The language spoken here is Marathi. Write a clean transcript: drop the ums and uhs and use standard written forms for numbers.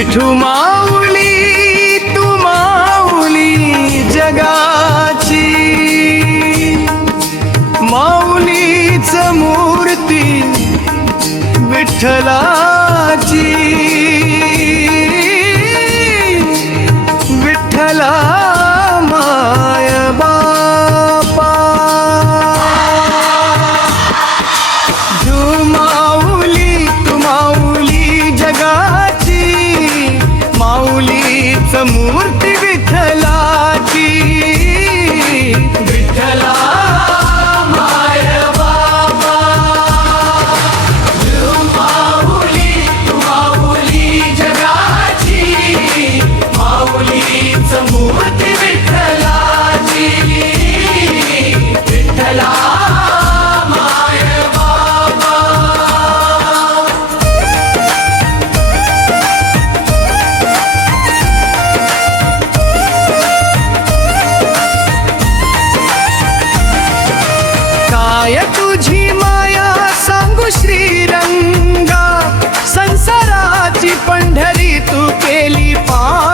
विठू माऊली तू माऊली जगाची, माऊलीच मूर्ती विठ्ठलाची, विठ्ठला माय बापा. तू माऊली तू माऊली जगाची, माऊलीच मूर्ती विठ्ठलाची, विठ्ठला माय बाबा. तू माऊली जगाची, माऊलीच मूर्ती विठ्ठलाची, विठ्ठला माय बाबा. काय तुझी माया सांगू श्रीरंगा, संसाराची पंढरी तू केली पा